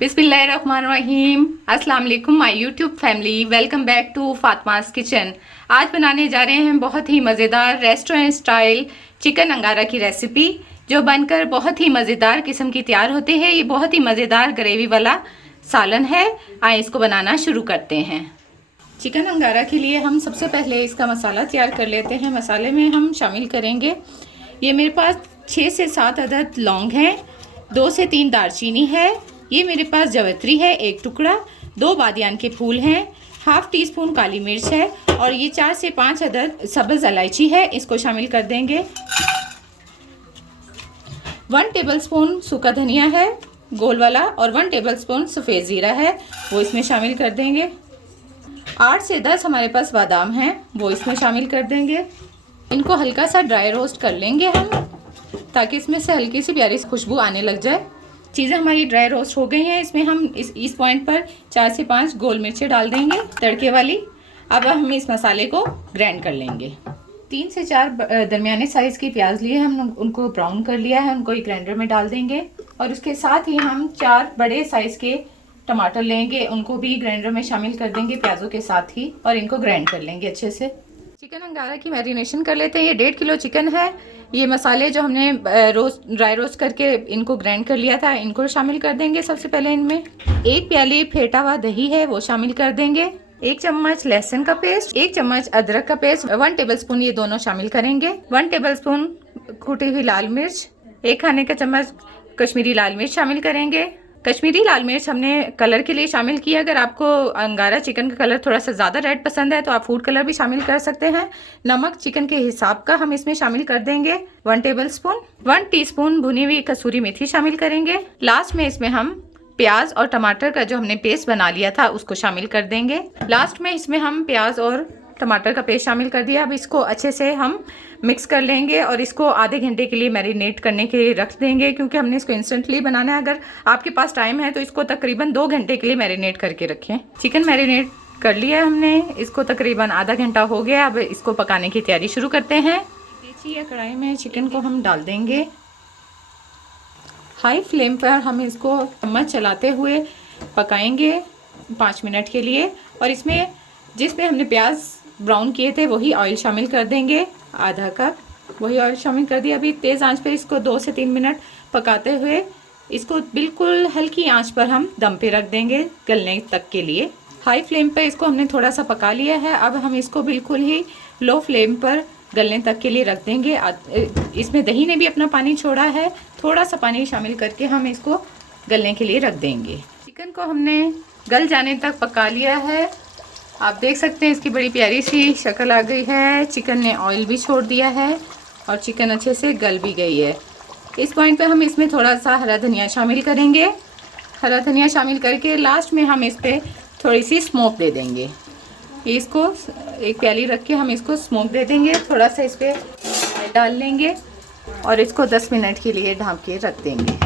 बिस्मिल्लाहिर्रहमानिर्रहीम। अस्सलाम वालेकुम my YouTube family, welcome back to Fatima's kitchen. आज बनाने जा रहे हैं बहुत ही मज़ेदार रेस्टोरेंट स्टाइल चिकन अंगारा की रेसिपी, जो बनकर बहुत ही मज़ेदार किस्म की तैयार होती है। ये बहुत ही मज़ेदार ग्रेवी वाला सालन है। आइए इसको बनाना शुरू करते हैं। चिकन अंगारा के लिए हम सबसे पहले इसका मसाला तैयार कर लेते हैं। मसाले में हम शामिल करेंगे, ये मेरे पास 6 से 7 अदद लौंग हैं, 2 से 3 दालचीनी है, ये मेरे पास जावित्री है 1 टुकड़ा, 2 बादियान के फूल हैं, हाफ टी स्पून काली मिर्च है और ये 4 से 5 अदद सब्ज़ इलायची है, इसको शामिल कर देंगे। 1 टेबलस्पून सूखा धनिया है गोल वाला और 1 टेबलस्पून सफ़ेद ज़ीरा है, वो इसमें शामिल कर देंगे। 8 से 10 हमारे पास बादाम हैं, वो इसमें शामिल कर देंगे। इनको हल्का सा ड्राई रोस्ट कर लेंगे हम, ताकि इसमें से हल्की सी प्यारी खुशबू आने लग जाए। चीज़ें हमारी ड्राई रोस्ट हो गई हैं। इसमें हम इस पॉइंट पर 4 से 5 गोल मिर्चें डाल देंगे तड़के वाली। अब हम इस मसाले को ग्राइंड कर लेंगे। 3 से 4 दरमियाने साइज़ की प्याज लिए, हम उनको ब्राउन कर लिया है, उनको एक ग्राइंडर में डाल देंगे। और उसके साथ ही हम 4 बड़े साइज़ के टमाटर लेंगे, उनको भी ग्राइंडर में शामिल कर देंगे प्याज़ों के साथ ही, और इनको ग्राइंड कर लेंगे अच्छे से। चिकन अंगारा की मैरिनेशन कर लेते हैं। ये 1.5 किलो चिकन है। ये मसाले जो हमने ड्राई रोस्ट करके इनको ग्राइंड कर लिया था, इनको शामिल कर देंगे। सबसे पहले इनमें 1 प्याली फेटा हुआ दही है, वो शामिल कर देंगे। 1 चम्मच लहसुन का पेस्ट, 1 चम्मच अदरक का पेस्ट, 1 टेबलस्पून ये दोनों शामिल करेंगे। 1 टेबलस्पून कुटी हुई लाल मिर्च, 1 खाने का चम्मच कश्मीरी लाल मिर्च शामिल करेंगे। कश्मीरी लाल मिर्च हमने कलर के लिए शामिल किया। अगर आपको अंगारा चिकन का कलर थोड़ा सा ज़्यादा रेड पसंद है तो आप फूड कलर भी शामिल कर सकते हैं। नमक चिकन के हिसाब का हम इसमें शामिल कर देंगे 1 टेबलस्पून। 1 टीस्पून भुनी हुई कसूरी मेथी शामिल करेंगे। लास्ट में इसमें हम प्याज और टमाटर का जो हमने पेस्ट बना लिया था उसको शामिल कर देंगे। लास्ट में इसमें हम प्याज और टमाटर का पेस्ट शामिल कर दिया। अब इसको अच्छे से हम मिक्स कर लेंगे और इसको आधे घंटे के लिए मैरिनेट करने के लिए रख देंगे, क्योंकि हमने इसको इंस्टेंटली बनाना है। अगर आपके पास टाइम है तो इसको तकरीबन 2 घंटे के लिए मैरिनेट करके रखें। चिकन मैरिनेट कर लिया हमने, इसको तकरीबन आधा घंटा हो गया। अब इसको पकाने की तैयारी शुरू करते हैं। देसी या कढ़ाई में चिकन को हम डाल देंगे। हाई फ्लेम पर हम इसको चम्मच चलाते हुए पकाएंगे 5 मिनट के लिए। और इसमें जिसमें हमने प्याज ब्राउन किए थे वही ऑयल शामिल कर देंगे, आधा कप वही ऑयल शामिल कर दिया। अभी तेज़ आंच पर इसको 2 से 3 मिनट पकाते हुए इसको बिल्कुल हल्की आंच पर हम दम पे रख देंगे गलने तक के लिए। हाई फ्लेम पर इसको हमने थोड़ा सा पका लिया है। अब हम इसको बिल्कुल ही लो फ्लेम पर गलने तक के लिए रख देंगे। इसमें दही ने भी अपना पानी छोड़ा है, थोड़ा सा पानी शामिल करके हम इसको गलने के लिए रख देंगे। चिकन को हमने गल जाने तक पका लिया है। आप देख सकते हैं इसकी बड़ी प्यारी सी शक्ल आ गई है। चिकन ने ऑयल भी छोड़ दिया है और चिकन अच्छे से गल भी गई है। इस पॉइंट पे हम इसमें थोड़ा सा हरा धनिया शामिल करेंगे। हरा धनिया शामिल करके लास्ट में हम इस पर थोड़ी सी स्मोक दे देंगे। इसको एक प्याली रख के हम इसको स्मोक दे देंगे। थोड़ा सा इस पर डाल लेंगे और इसको 10 मिनट के लिए ढक के रख देंगे।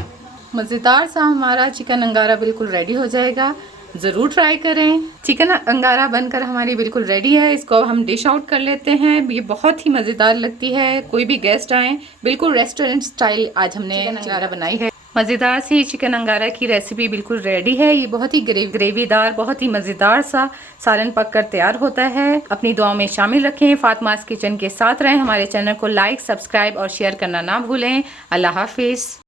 मज़ेदार सा हमारा चिकन अंगारा बिल्कुल रेडी हो जाएगा। ज़रूर ट्राई करें। चिकन अंगारा बनकर हमारी बिल्कुल रेडी है। इसको अब हम डिश आउट कर लेते हैं। ये बहुत ही मज़ेदार लगती है। कोई भी गेस्ट आए, बिल्कुल रेस्टोरेंट स्टाइल आज हमने अंगारा बनाई है। मज़ेदार सी चिकन अंगारा की रेसिपी बिल्कुल रेडी है। ये बहुत ही ग्रेवीदार, बहुत ही मज़ेदार सा सालन पक कर तैयार होता है। अपनी दुआओं में शामिल रखें। फातिमास किचन के साथ रहें। हमारे चैनल को लाइक, सब्सक्राइब और शेयर करना ना भूलें। अल्लाह हाफिज़।